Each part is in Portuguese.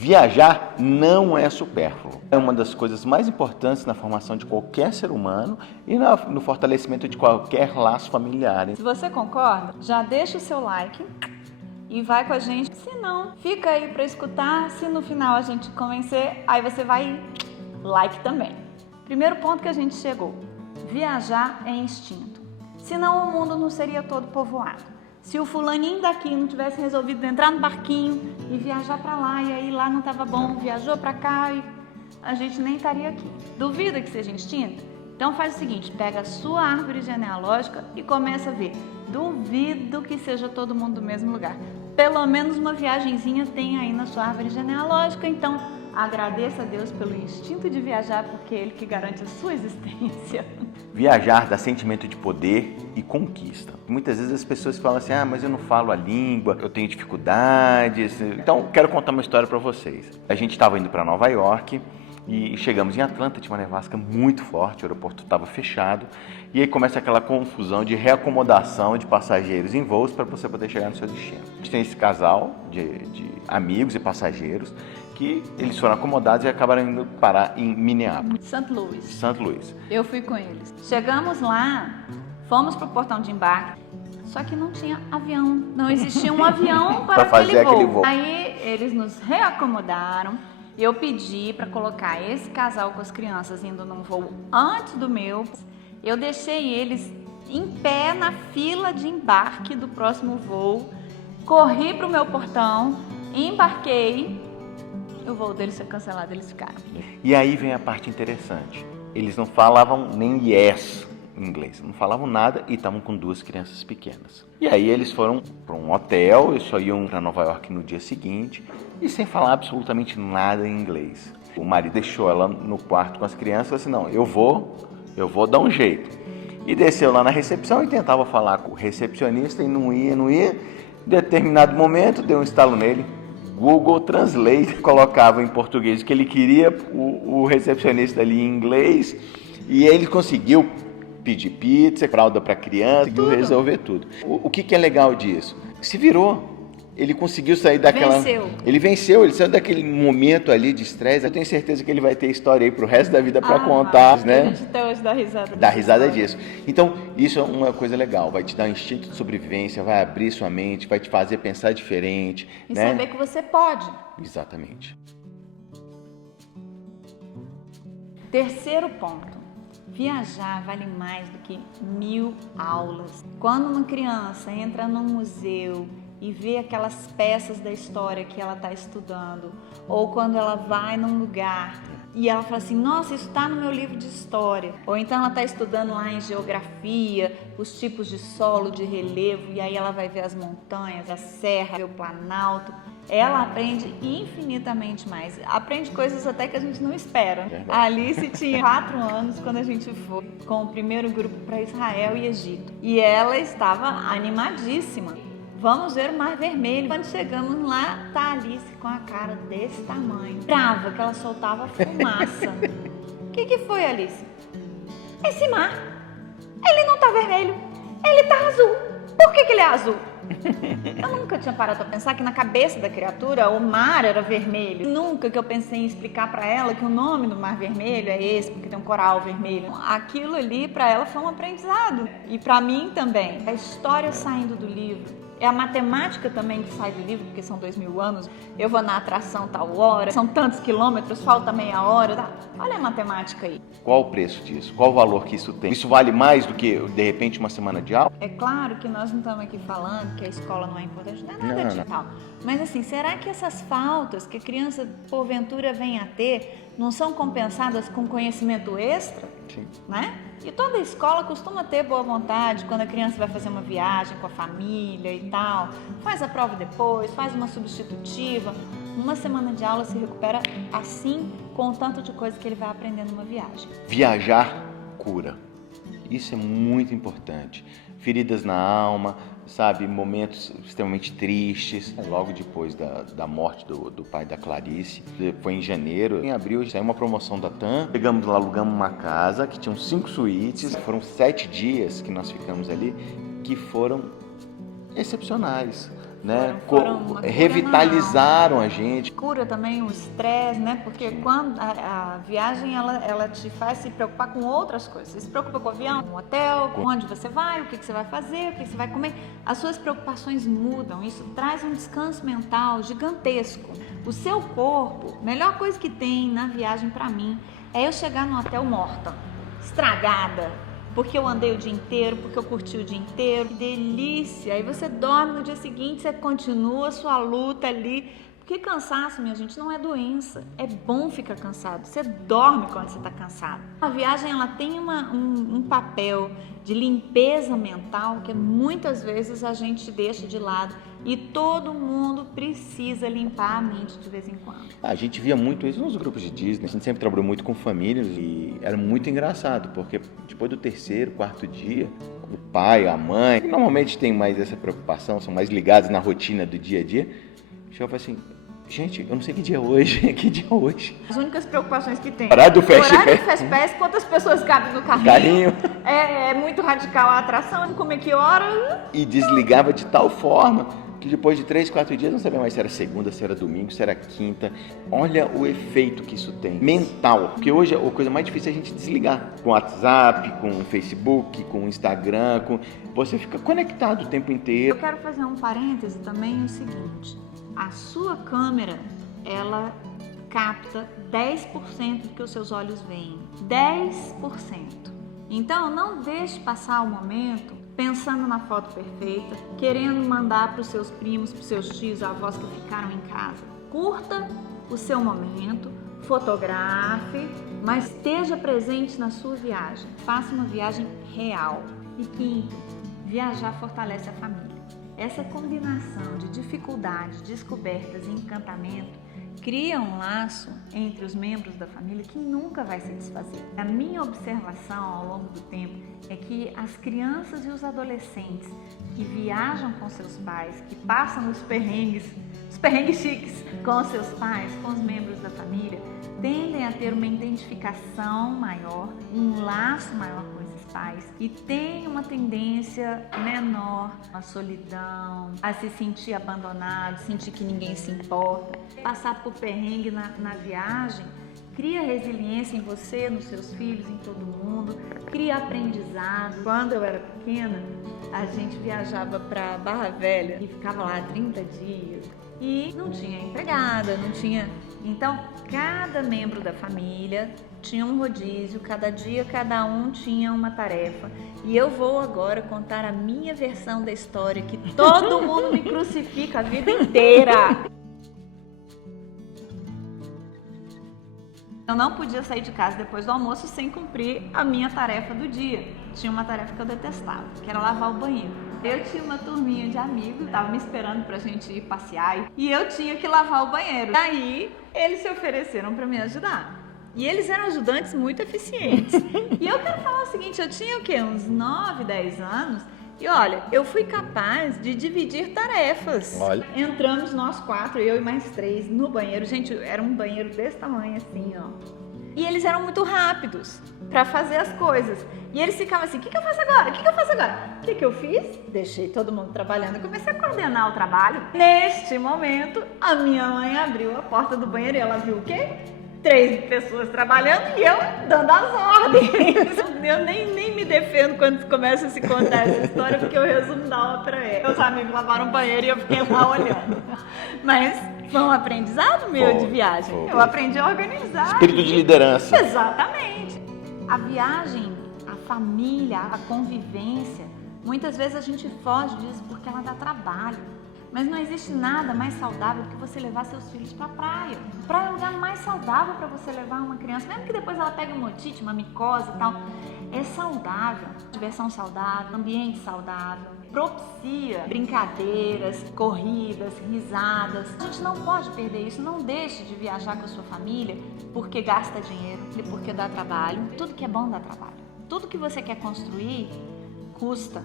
Viajar não é supérfluo. É uma das coisas mais importantes na formação de qualquer ser humano e no fortalecimento de qualquer laço familiar. Se você concorda, já deixa o seu like e vai com a gente. Se não, fica aí para escutar. Se no final a gente convencer, aí você vai like também. Primeiro ponto que a gente chegou. Viajar é instinto. Senão o mundo não seria todo povoado. Se o fulaninho daqui não tivesse resolvido entrar no barquinho e viajar para lá, e aí lá não estava bom, viajou para cá e a gente nem estaria aqui. Duvida que seja instinto? Então faz o seguinte, pega a sua árvore genealógica e começa a ver. Duvido que seja todo mundo do mesmo lugar. Pelo menos uma viagenzinha tem aí na sua árvore genealógica, então agradeça a Deus pelo instinto de viajar, porque é Ele que garante a sua existência. Viajar dá sentimento de poder e conquista. Muitas vezes as pessoas falam assim, mas eu não falo a língua, eu tenho dificuldades. Então, quero contar uma história para vocês. A gente estava indo para Nova York e chegamos em Atlanta, tinha uma nevasca muito forte, o aeroporto estava fechado. E aí começa aquela confusão de reacomodação de passageiros em voos para você poder chegar no seu destino. A gente tem esse casal de amigos e passageiros que eles foram acomodados e acabaram indo parar em Minneapolis. St. Louis. Eu fui com eles. Chegamos lá, fomos pro portão de embarque, só que não tinha avião. Não existia um avião para fazer aquele voo. Aí eles nos reacomodaram. Eu pedi para colocar esse casal com as crianças indo num voo antes do meu. Eu deixei eles em pé na fila de embarque do próximo voo. Corri pro meu portão, embarquei. O voo deles foi cancelado, eles ficaram. E aí vem a parte interessante. Eles não falavam nem yes em inglês, não falavam nada e estavam com 2 crianças pequenas. E aí eles foram para um hotel e só iam para Nova York no dia seguinte e sem falar absolutamente nada em inglês. O marido deixou ela no quarto com as crianças e falou assim, não, eu vou dar um jeito. E desceu lá na recepção e tentava falar com o recepcionista e não ia. Em determinado momento deu um estalo nele. Google Translate colocava em português o que ele queria, o recepcionista ali em inglês, e ele conseguiu pedir pizza, fralda para criança, conseguiu resolver tudo. O que é legal disso? Se virou. Ele conseguiu sair daquela... Venceu. Ele saiu daquele momento ali de estresse. Eu tenho certeza que ele vai ter história aí pro resto da vida para contar, né? A gente até hoje dá risada. Dá risada disso. Então, isso é uma coisa legal. Vai te dar um instinto de sobrevivência, vai abrir sua mente, vai te fazer pensar diferente. E né? saber que você pode. Exatamente. Terceiro ponto. Viajar vale mais do que 1000 aulas. Quando uma criança entra num museu e vê aquelas peças da história que ela está estudando, ou quando ela vai num lugar e ela fala assim, nossa, isso está no meu livro de história, ou então ela está estudando lá em geografia, os tipos de solo, de relevo, e aí ela vai ver as montanhas, a serra, o planalto, ela aprende infinitamente mais, aprende coisas até que a gente não espera. A Alice tinha 4 anos quando a gente foi com o primeiro grupo para Israel e Egito, e ela estava animadíssima. Vamos ver o Mar Vermelho. Quando chegamos lá, tá a Alice com a cara desse tamanho. Brava, que ela soltava fumaça. O que foi, Alice? Esse mar, ele não tá vermelho, ele tá azul. Por que ele é azul? Eu nunca tinha parado para pensar que na cabeça da criatura o mar era vermelho. Nunca que eu pensei em explicar para ela que o nome do Mar Vermelho é esse, porque tem um coral vermelho. Aquilo ali para ela foi um aprendizado. E para mim também. A história saindo do livro. É a matemática também que sai do livro, porque são 2000 anos. Eu vou na atração tal hora, são tantos quilômetros, falta meia hora. Tá? Olha a matemática aí. Qual o preço disso? Qual o valor que isso tem? Isso vale mais do que, de repente, uma semana de aula? É claro que nós não estamos aqui falando que a escola não é importante, não é nada de tal. Mas assim, será que essas faltas que a criança, porventura, vem a ter, não são compensadas com conhecimento extra? Sim. Né? E toda escola costuma ter boa vontade quando a criança vai fazer uma viagem com a família e tal. Faz a prova depois, faz uma substitutiva. Uma semana de aula se recupera assim, com o tanto de coisa que ele vai aprender numa viagem. Viajar cura. Isso é muito importante. Feridas na alma, sabe, momentos extremamente tristes. Logo depois da morte do pai da Clarice, foi em janeiro, em abril saiu uma promoção da TAM. Chegamos lá, alugamos uma casa que tinha 5 suítes. Foram 7 dias que nós ficamos ali, que foram excepcionais. né? Foram uma cura Revitalizaram a gente. Cura também o estresse, né? Porque quando a viagem ela te faz se preocupar com outras coisas. Você se preocupa com o avião, com o hotel, com onde você vai, o que você vai fazer, o que você vai comer. As suas preocupações mudam. Isso traz um descanso mental gigantesco. O seu corpo, a melhor coisa que tem na viagem para mim é eu chegar no hotel morta, estragada, porque eu andei o dia inteiro, porque eu curti o dia inteiro. Que delícia! Aí você dorme no dia seguinte, você continua a sua luta ali. Porque cansaço, minha gente, não é doença. É bom ficar cansado. Você dorme quando você está cansado. A viagem ela tem um papel de limpeza mental que muitas vezes a gente deixa de lado. E todo mundo precisa limpar a mente de vez em quando. A gente via muito isso nos grupos de Disney. A gente sempre trabalhou muito com famílias e era muito engraçado, porque depois do terceiro, quarto dia, o pai, a mãe, que normalmente tem mais essa preocupação, são mais ligados na rotina do dia a dia, chegava assim: gente, eu não sei que dia é hoje, que dia é hoje. As únicas preocupações que tem. Horário do Fast Pass, quantas pessoas cabem no carrinho. Carinho. É muito radical a atração, como é que hora. E desligava de tal forma que depois de 3, 4 dias não sabia mais se era segunda, se era domingo, se era quinta. Olha o efeito que isso tem, mental. Porque hoje a coisa mais difícil é a gente desligar. Com o WhatsApp, com o Facebook, com o Instagram, você fica conectado o tempo inteiro. Eu quero fazer um parêntese também, o seguinte: a sua câmera, ela capta 10% do que os seus olhos veem. 10%. Então, não deixe passar o momento pensando na foto perfeita, querendo mandar para os seus primos, para os seus tios, avós que ficaram em casa. Curta o seu momento, fotografe, mas esteja presente na sua viagem. Faça uma viagem real. E quinto, viajar fortalece a família. Essa combinação de dificuldades, descobertas e encantamento cria um laço entre os membros da família que nunca vai se desfazer. A minha observação ao longo do tempo é que as crianças e os adolescentes que viajam com seus pais, que passam os perrengues chiques com os seus pais, com os membros da família, tendem a ter uma identificação maior, um laço maior com esses pais e têm uma tendência menor à solidão, a se sentir abandonado, sentir que ninguém se importa. Passar por perrengue na viagem cria resiliência em você, nos seus filhos, em todo mundo, cria aprendizado. Quando eu era pequena, a gente viajava para Barra Velha e ficava lá 30 dias e não tinha empregada, não tinha... Então, cada membro da família tinha um rodízio, cada dia cada um tinha uma tarefa. E eu vou agora contar a minha versão da história, que todo mundo me crucifica a vida inteira. Eu não podia sair de casa depois do almoço sem cumprir a minha tarefa do dia. Tinha uma tarefa que eu detestava, que era lavar o banheiro. Eu tinha uma turminha de amigos, tava me esperando pra gente ir passear e eu tinha que lavar o banheiro. Daí, eles se ofereceram pra me ajudar. E eles eram ajudantes muito eficientes. E eu quero falar o seguinte, eu tinha o quê? Uns 9, 10 anos. E olha, eu fui capaz de dividir tarefas. Olha. Entramos nós 4, eu e mais 3, no banheiro. Gente, era um banheiro desse tamanho assim, ó. E eles eram muito rápidos para fazer as coisas. E eles ficavam assim, o que eu faço agora? O que eu faço agora? O que eu fiz? Deixei todo mundo trabalhando e comecei a coordenar o trabalho. Neste momento, a minha mãe abriu a porta do banheiro e ela viu o quê? 3 pessoas trabalhando e eu dando as ordens. Eu nem me defendo quando começa a se contar essa história, porque o resumo da ópera é: meus amigos lavaram o banheiro e eu fiquei lá olhando. Mas foi um aprendizado meu de viagem. Eu aprendi a organizar. Espírito de liderança. Exatamente. A viagem, a família, a convivência, muitas vezes a gente foge disso porque ela dá trabalho. Mas não existe nada mais saudável do que você levar seus filhos para a praia. Praia é o lugar mais saudável para você levar uma criança, mesmo que depois ela pegue uma otite, uma micose e tal. É saudável, diversão saudável, ambiente saudável, propicia brincadeiras, corridas, risadas. A gente não pode perder isso, não deixe de viajar com a sua família porque gasta dinheiro e porque dá trabalho. Tudo que é bom dá trabalho. Tudo que você quer construir custa.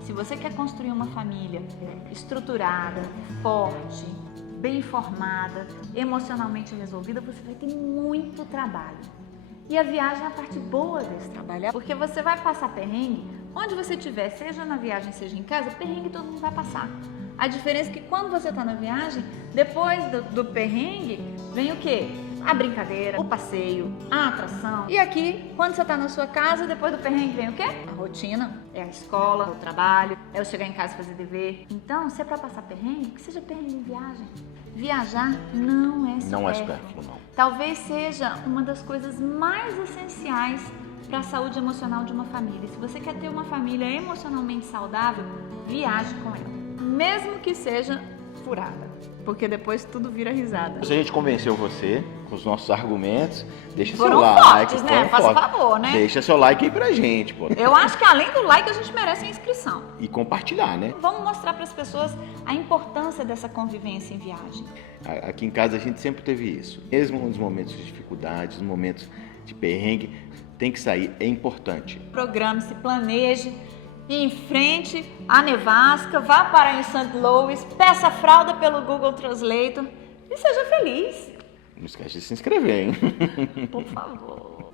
Se você quer construir uma família estruturada, forte, bem formada, emocionalmente resolvida, você vai ter muito trabalho. E a viagem é a parte boa desse trabalho, porque você vai passar perrengue onde você estiver, seja na viagem, seja em casa, perrengue todo mundo vai passar. A diferença é que quando você está na viagem, depois do perrengue, vem o quê? A brincadeira, o passeio, a atração. E aqui, quando você está na sua casa, depois do perrengue vem o quê? A rotina, é a escola, o trabalho, é eu chegar em casa e fazer dever. Então, se é para passar perrengue, que seja perrengue em viagem. Viajar não é supérfluo. Não é supérfluo, não. Talvez seja uma das coisas mais essenciais para a saúde emocional de uma família. Se você quer ter uma família emocionalmente saudável, viaje com ela. Mesmo que seja furada, porque depois tudo vira risada. Se a gente convenceu você com os nossos argumentos, deixa Foram seu like. fortes, né? Faça favor, né? Deixa seu like aí pra gente, pô. Eu acho que além do like, a gente merece a inscrição. E compartilhar, né? Vamos mostrar para as pessoas a importância dessa convivência em viagem. Aqui em casa a gente sempre teve isso. Mesmo nos momentos de dificuldades, nos momentos de perrengue, tem que sair, é importante. Programe-se, planeje, e enfrente a nevasca, vá parar em St. Louis, peça fralda pelo Google Translator e seja feliz. Não esquece de se inscrever, hein? Por favor.